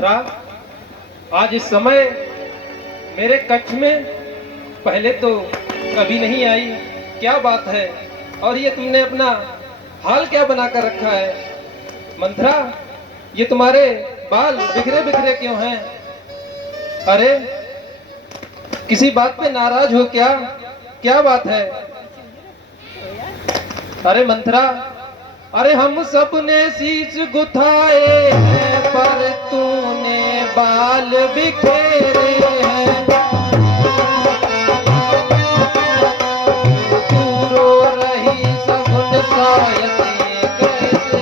मंथरा, आज इस समय मेरे कक्ष में पहले तो कभी नहीं आई, क्या बात है? और ये तुमने अपना हाल क्या बना कर रखा है? मंथरा, ये तुम्हारे बाल बिखरे बिखरे क्यों हैं? अरे किसी बात पे नाराज हो क्या? क्या बात है? अरे मंथरा, अरे हम सब ने शीश गुथाए हैं पर तूने बाल बिखेरे हैं। तू रो रही सगुन सायती कैसे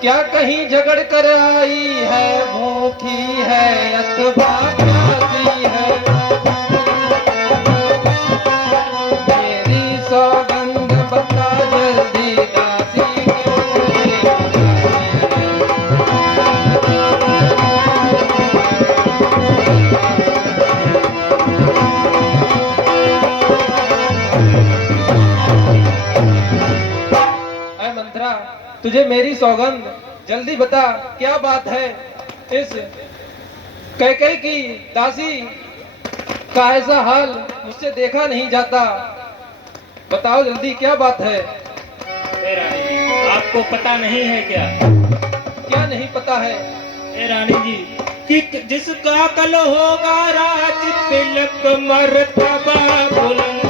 क्या कहीं झगड़ कर आई है, भूखी है अथवा प्यासी है? मेरी सौगंध बता जल्दी, दासी ऐ मंथरा, तुझे मेरी सौगंध, जल्दी बता क्या बात है? इस कैकई की दासी का ऐसा हाल मुझसे देखा नहीं जाता। बताओ जल्दी क्या बात है? रानी, आपको पता नहीं है क्या? क्या नहीं पता है? रानी जी, कि जिसका कल होगा राज तिलक मर्तबा बुलंद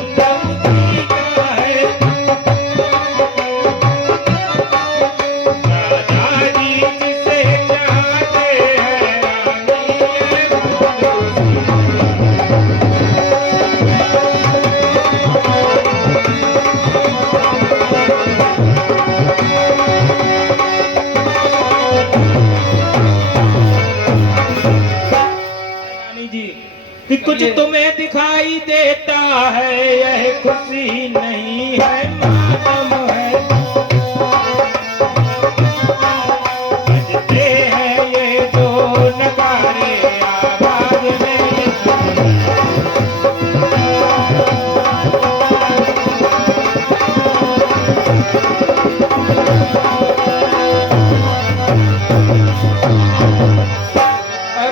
कि कुछ तुम्हें दिखाई देता है, यह खुशी नहीं है मालूम है। बजते हैं ये जो नगारे आवाज में,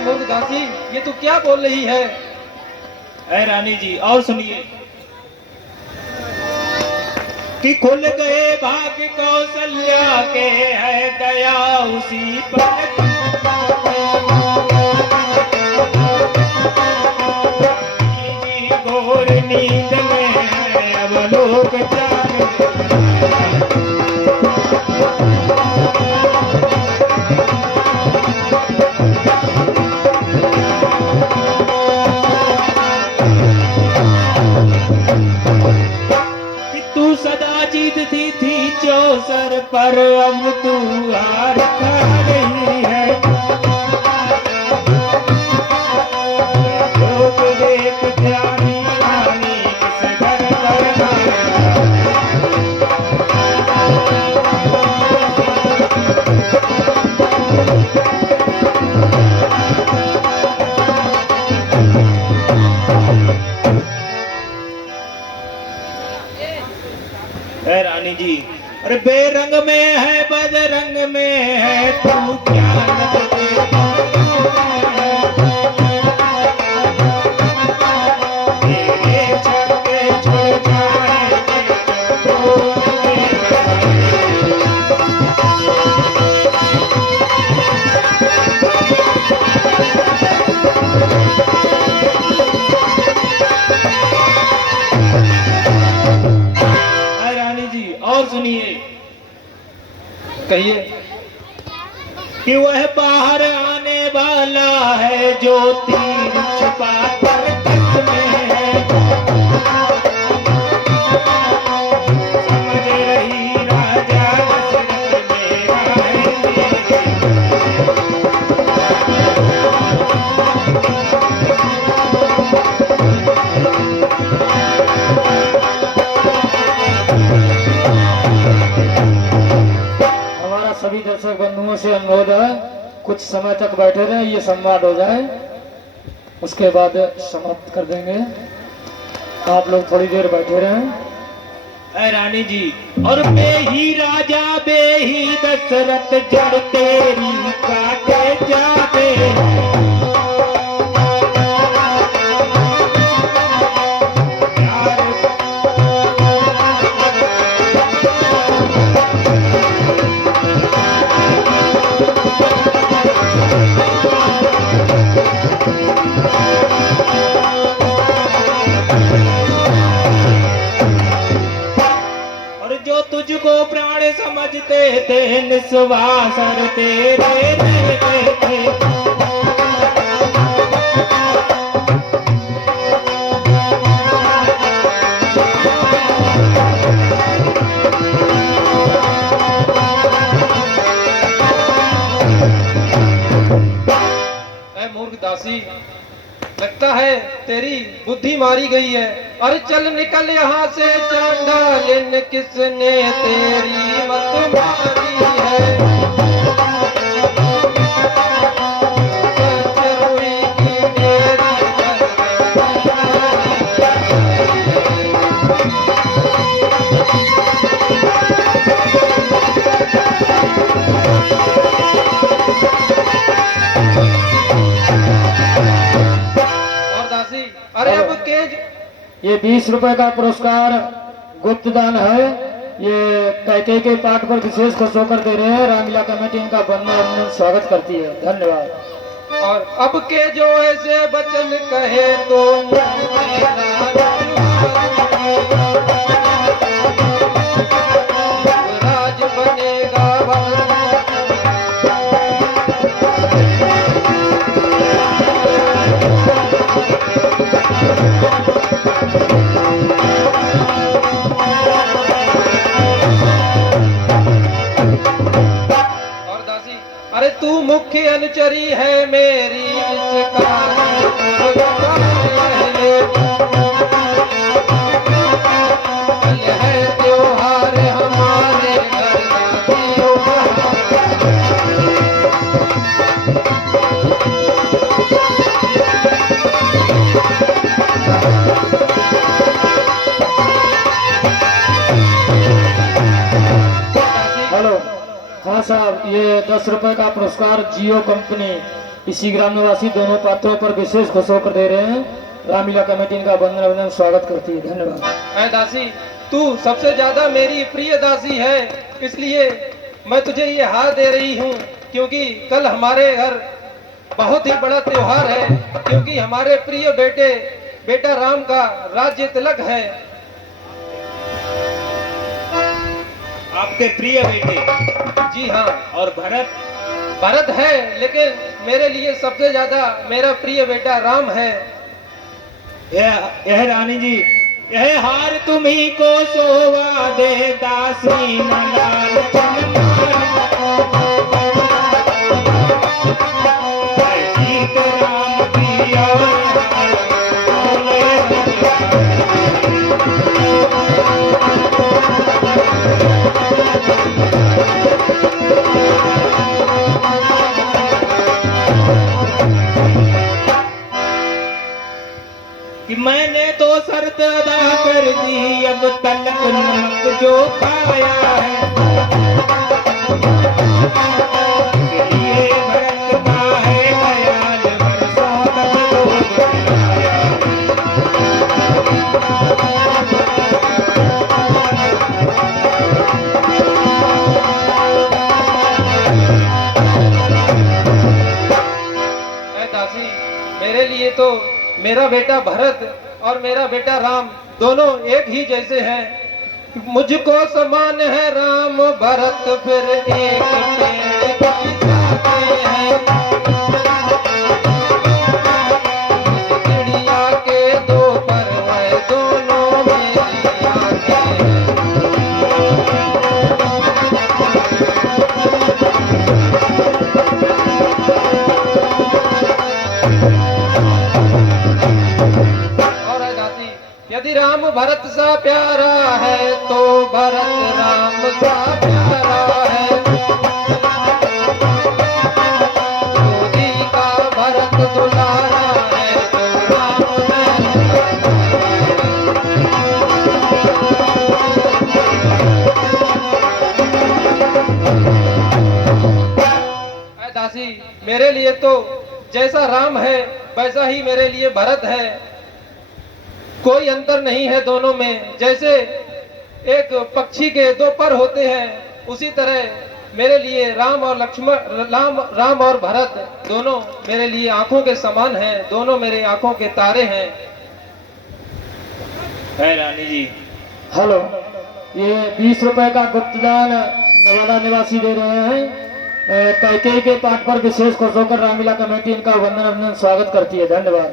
मूर्ख दासी, ये तू क्या बोल रही है? ऐ रानी जी, और सुनिए कि खुल गए भाग्य कौशल्या के, है दया उसी पर। घोर नींद में है अब लोग जागे। थी चौसर पर अब तू हार खा रही है। लोग देख जानी रानी किस घर पर है रानी जी। अरे बेरंग में है बदरंग में है, तू क्या कहिए कि वह बाहर आने वाला है जो तीर छुपा कर कस में है। समझ रही राजा दशरथ मेरा हमारा सभी दर्शक बंधुओं से अनुरोध है कुछ समय तक बैठे रहें, ये संवाद हो जाए, उसके बाद समाप्त कर देंगे। आप लोग थोड़ी देर बैठे रहें। ऐ रानी जी, और बेही राजा बेही दशरथ जड़ तेरी काटे जाते तुझको प्राण समझते थे निस्वासर तेरे रहते थे। मूर्ख दासी, लगता है तेरी बुद्धि मारी गई है। अरे चल निकल यहाँ से चांडालिन, किसने तेरी मत मारी है। सच रुई की डेरी और दासी, अरे अब केज ये 20 रुपए का पुरस्कार गुप्त दान है। ये कैके के पाठ पर विशेष खुश होकर दे रहे हैं। रामलीला कमेटी इनका वंदन स्वागत करती है। धन्यवाद। और अब के जो ऐसे वचन कहे तो राज बनेगा अरे तू मुख्य अनुचरी है मेरी, इसका है त्योहार हमारे घर हेलो, हाँ साहब, ये 10 रुपए का पुरस्कार जियो कंपनी इसी ग्राम निवासी दोनों पात्रों पर विशेष खुश होकर दे रहे हैं। रामलीला कमेटी इनका वंदन स्वागत करती है। धन्यवाद। ऐ दासी, तू सबसे ज्यादा मेरी प्रिय दासी है, इसलिए मैं तुझे ये हार दे रही हूँ, क्योंकि कल हमारे घर बहुत ही बड़ा त्योहार है, क्योंकि हमारे प्रिय बेटा राम का राज्य तिलक है। आपके प्रिय बेटे? जी हाँ। और भरत है, लेकिन मेरे लिए सबसे ज्यादा मेरा प्रिय बेटा राम है। यह रानी जी, यह हार तुम्ही को सोवा दे दासी लाल जीत राम प्रिया कि मैंने तो शर्त अदा कर दी, अब तलक नमक जो खाया है ये भरत का है ख्याल, बरसों तक लोग बुलाया। ऐ दासी, मेरे लिए तो मेरा बेटा भरत और मेरा बेटा राम दोनों एक ही जैसे हैं। मुझको समान है राम भरत, फिर एक पेड़ की शाखें हैं। चिड़िया के दो पर वह दोनों मेरी आंखें हैं। यदि राम भरत सा प्यारा है तो भरत राम सा प्यारा है। लिए तो जैसा राम है वैसा ही मेरे लिए भरत है। कोई अंतर नहीं है दोनों में। जैसे एक पक्षी के दो पर होते हैं उसी तरह मेरे लिए राम और लक्ष्मण, राम और भरत दोनों मेरे लिए आंखों के समान हैं। दोनों मेरे आंखों के तारे हैं। है रानी जी। हेलो, ये 20 रुपए का गुप्तदान नवादा निवासी दे रहे हैं। कैकेयी के पाठ पर विशेष खुश होकर रामलीला कमेटी इनका वंदन अभिनंदन स्वागत करती है। धन्यवाद।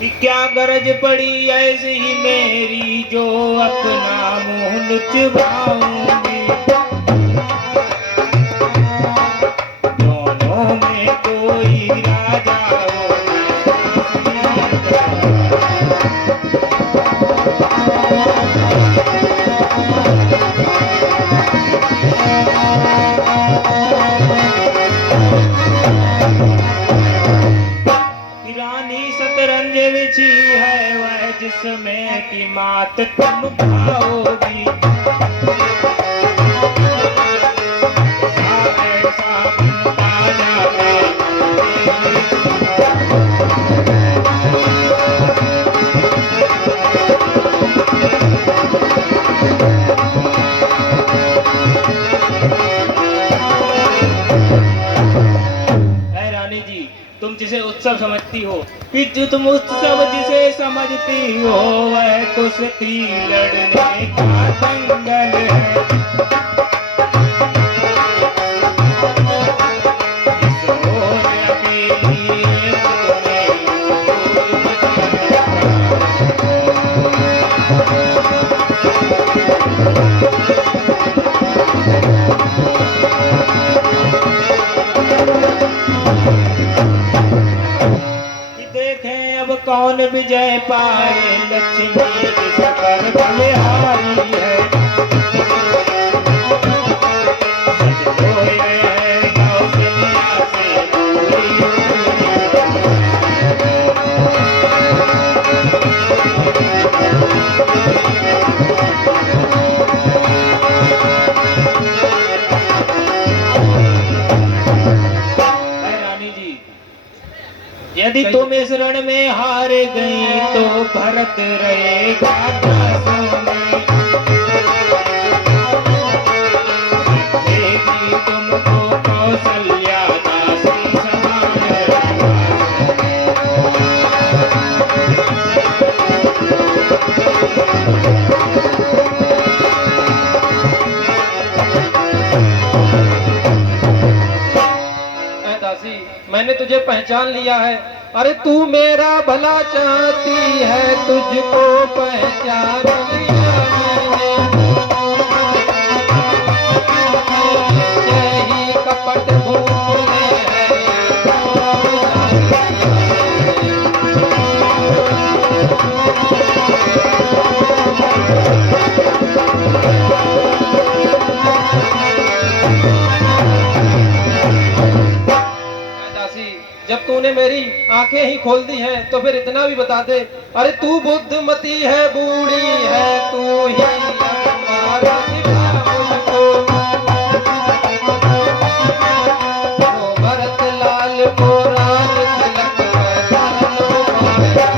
कि क्या गरज पड़ी ऐसी ही मेरी जो अपना मुंह लुचवाऊंगी, दोनों में कोई राजा जिसमें की मात तुम खाओगी, ऐसा बनता जाता है रानी जी। तुम जिसे उत्सव समझती हो, कि जो तुम उत्सव जिसे समझती हो वह कुश्ती लड़ने का दंगल है। इस ओर अकेली कौन विजय पाए, लक्ष्मी जिस पर बलिहारी है। सच तो यह है कौशल्या से दूरी। रानी जी, यदि तुम इस रण में हार गई तो भरत रहेगा दासों में। देगी तुमको कौशल्या दासी समान। दासी, मैंने तुझे पहचान लिया है। अरे तू मेरा भला चाहती है, तुझको पहचान लिया मैंने। यही कपट भूले जब तूने मेरी आंखें ही खोल दी हैं तो फिर इतना भी बता दे। अरे तू बुद्धमती है, बूढ़ी है, तू ही हमारा दिखा मुझको। वो भरत लाल को राज तिलक वैसा लो पाया।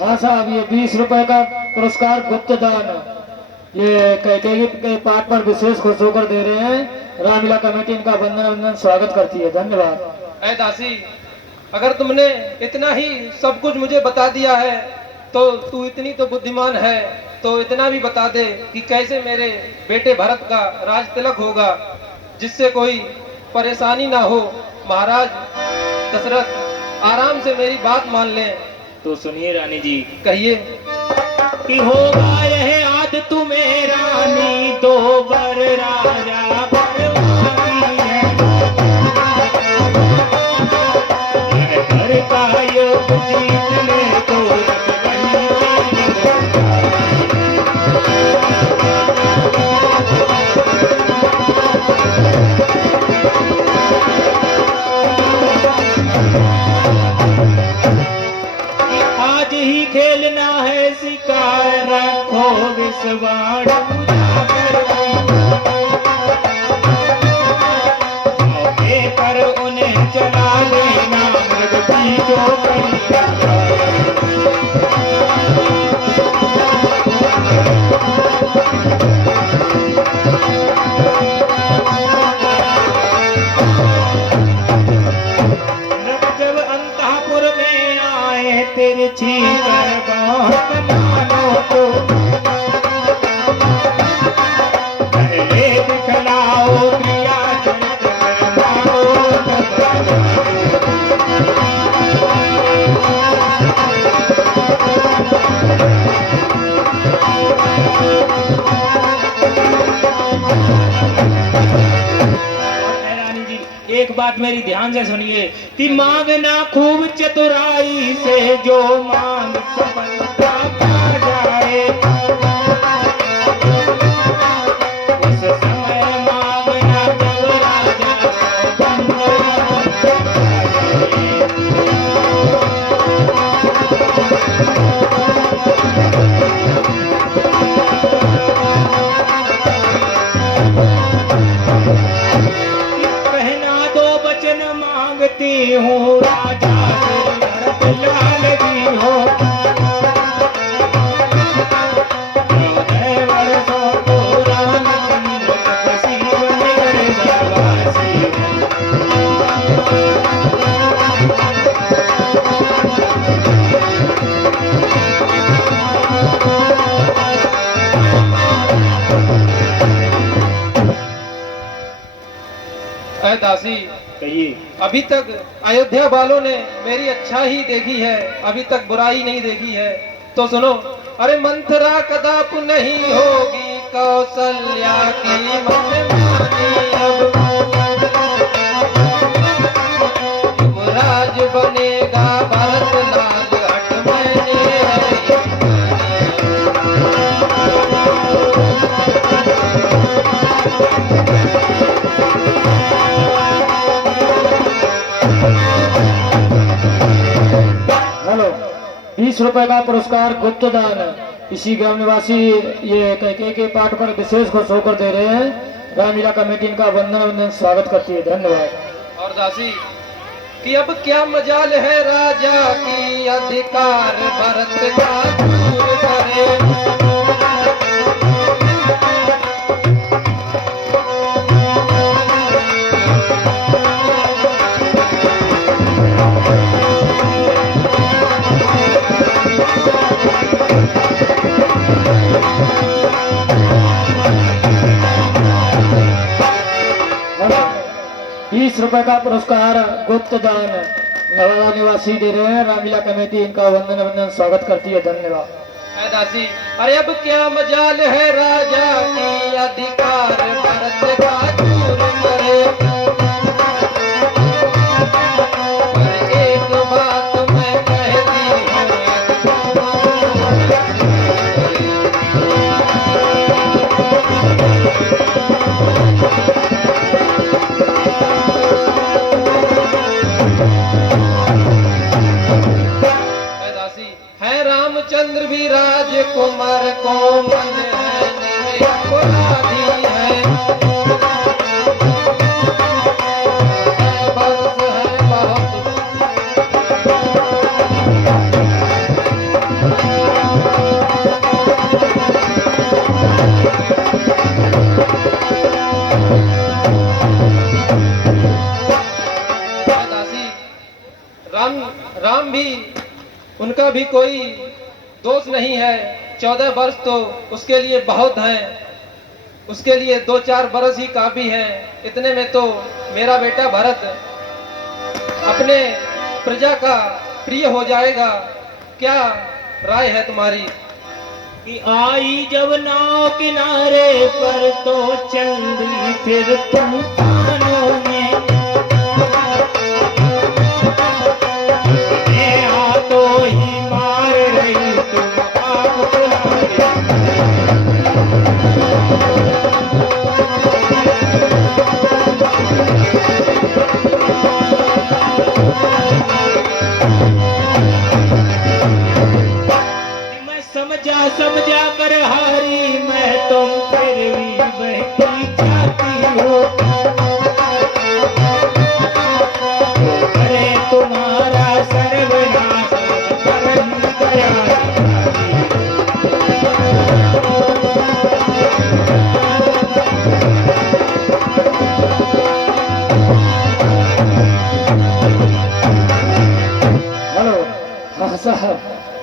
हाँ साहब, ये 20 रुपए का पुरस्कार गुप्तदान ये कैकेयी के पाठ पर विशेष खुश होकर दे रहे हैं। रामलीला कमेटी इनका वंदन अभिनंदन स्वागत करती है। धन्यवाद। ऐ दासी, अगर तुमने इतना ही सब कुछ मुझे बता दिया है तो तू इतनी तो बुद्धिमान है, तो इतना भी बता दे कि कैसे मेरे बेटे भरत का राज तिलक होगा जिससे कोई परेशानी ना हो। महाराज दशरथ आराम से मेरी बात मान लें। तो सुनिए रानी जी। कहिए। कि होगा यह आद तुम्हें रानी, दो बर राजा बनवानी है। यह घर का योग जीतने को रख सवार मौके पर उन्हें चला लेना मृग की चौकड़िया जब अंतःपुर में आए तिरछी कर बहुत मानो तो पहले दिखलाओ क्रिया चरित्र मानो रानी जी एक बात मेरी ध्यान से सुनिए कि मांगना खूब चतुराई से जो मांग सफलता पा जाए उस समय मांगना जब राजा सौगंध कहना दो वचन मांगती हूँ राजा से लाल जी हो चौदह वर्षों को रामचंद्र तपस्वी बनकर बनवासी हो। ऐ दासी, कहिए अभी तक अयोध्या वालों ने मेरी अच्छा ही देखी है, अभी तक बुराई नहीं देखी है। तो सुनो, अरे मंथरा कदाप नहीं होगी कौशल्या की मनमानी अब युवराज बनेगा भरत लाल हट मैंने है हेलो, 20 रुपए का पुरस्कार गुप्त दान इसी ग्राम निवासी ये कह के पाठ पर विशेष खुश होकर दे रहे हैं। रामलीला कमेटी इनका वंदन वंदन स्वागत करती है, धन्यवाद। और दासी कि अब क्या मजाल है राजा की अधिकार भरत का दूर करे हेलो, 20 रुपए का पुरस्कार गुप्त दान नवादा निवासी दे रहे हैं। रामलीला कमेटी इनका वंदन वंदन स्वागत करती है, धन्यवाद। है दासी, अरे अब क्या मजाल है राजा की अधिकार भरत का दूर करे पर एक बात मैं कहती है दासी, है रामचंद्र भी राजकुमार को मन है निर्यापराधी है बस है बहुत है दासी, राम भी उनका भी कोई दोष नहीं है। 14 वर्ष तो उसके लिए बहुत हैं, उसके लिए 2-4 बरस ही काफी हैं। इतने में तो मेरा बेटा भरत अपने प्रजा का प्रिय हो जाएगा। क्या राय है तुम्हारी? कि आई जब नाव किनारे पर तो चल दी फिर तूफानों में हाथों ही मार रही तुम आप बुला मैं समझा कर हारी तुम फिर भी बहती जाती हो, करे तुम्हारा सर्वनाश परम दयालु। हेलो। हाँ साहब,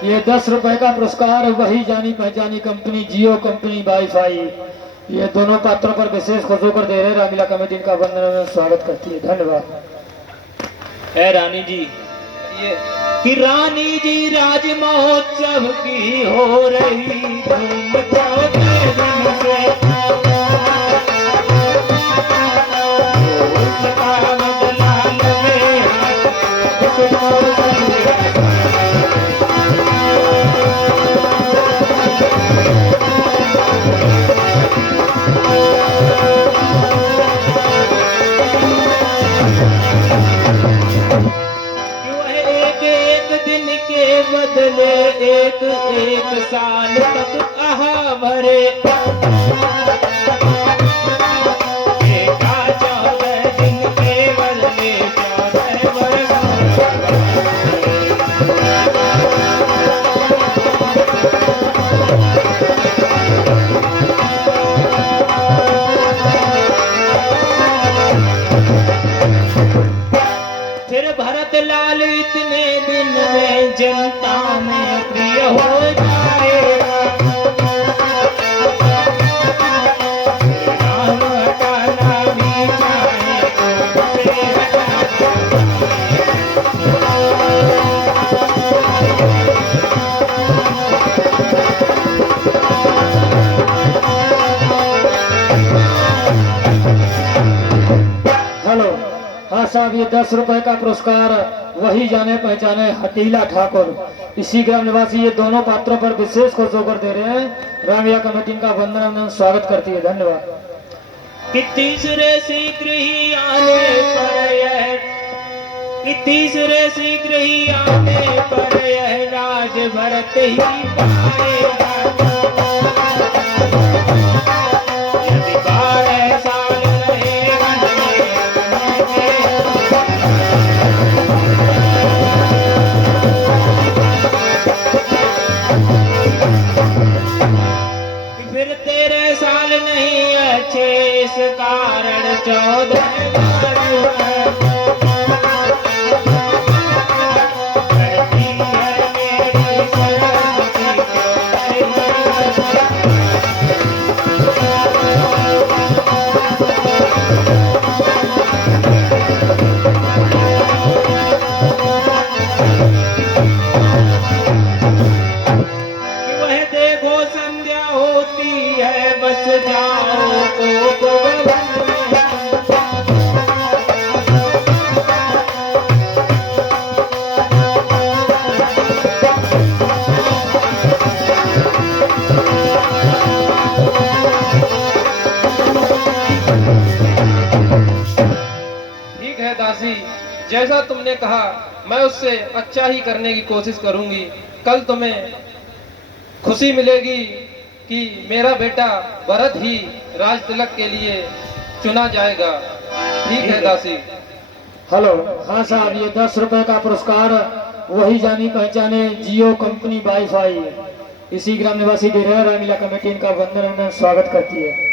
ये 10 रुपए का पुरस्कार वही जानी पहचानी कंपनी जियो कंपनी वाईफाई, ये दोनों पात्रों पर विशेष खुश होकर दे रहे रामलीला कमेटी इनका वंदन एवं स्वागत करती है। धन्यवाद। है रानी जी ये कि रानी जी राज महोत्सव की हो रही धूम 14 दिन से, उसका बदला लगे बदले एक एक साल तक आहा भरे, एका 14 दिन के बदले 14 वर्ष। फिर भरत लाल इतने दिन में जनता में प्रिय हो जाएगा, नाम हटाना भी चाहे तो उसे हेलो। हाँ साहब, ये 10 रुपए का पुरस्कार वही जाने पहचाने हटीला ठाकुर, इसी ग्राम निवासी, ये दोनों पात्रों पर विशेष खुश होकर दे रहे हैं रामलीला कमेटी इनका वंदन एवं स्वागत करती है। धन्यवाद। कि तीसरे शीघ्र ही आने पर यह, कि तीसरे शीघ्र ही आने पर यह राज भरत ही पाएगा, यदि 12 साल रहे वन में, फिर 13 साल नहीं अच्छे, इस कारण 14 वह देखो संध्या होती है, बस जाओ तो भवन में। ठीक है दासी, जैसा तुमने कहा मैं उससे अच्छा ही करने की कोशिश करूंगी। कल तुम्हें खुशी मिलेगी कि मेरा बेटा भरत ही राज तिलक के लिए चुना जाएगा। ठीक है दासी। हेलो। हाँ साहब, ये 10 रुपए का पुरस्कार वही जानी पहचाने जियो कंपनी वाईफाई, इसी ग्राम निवासी दे रहे हैं रामलीला कमेटी इनका वंदन एवं स्वागत करती है।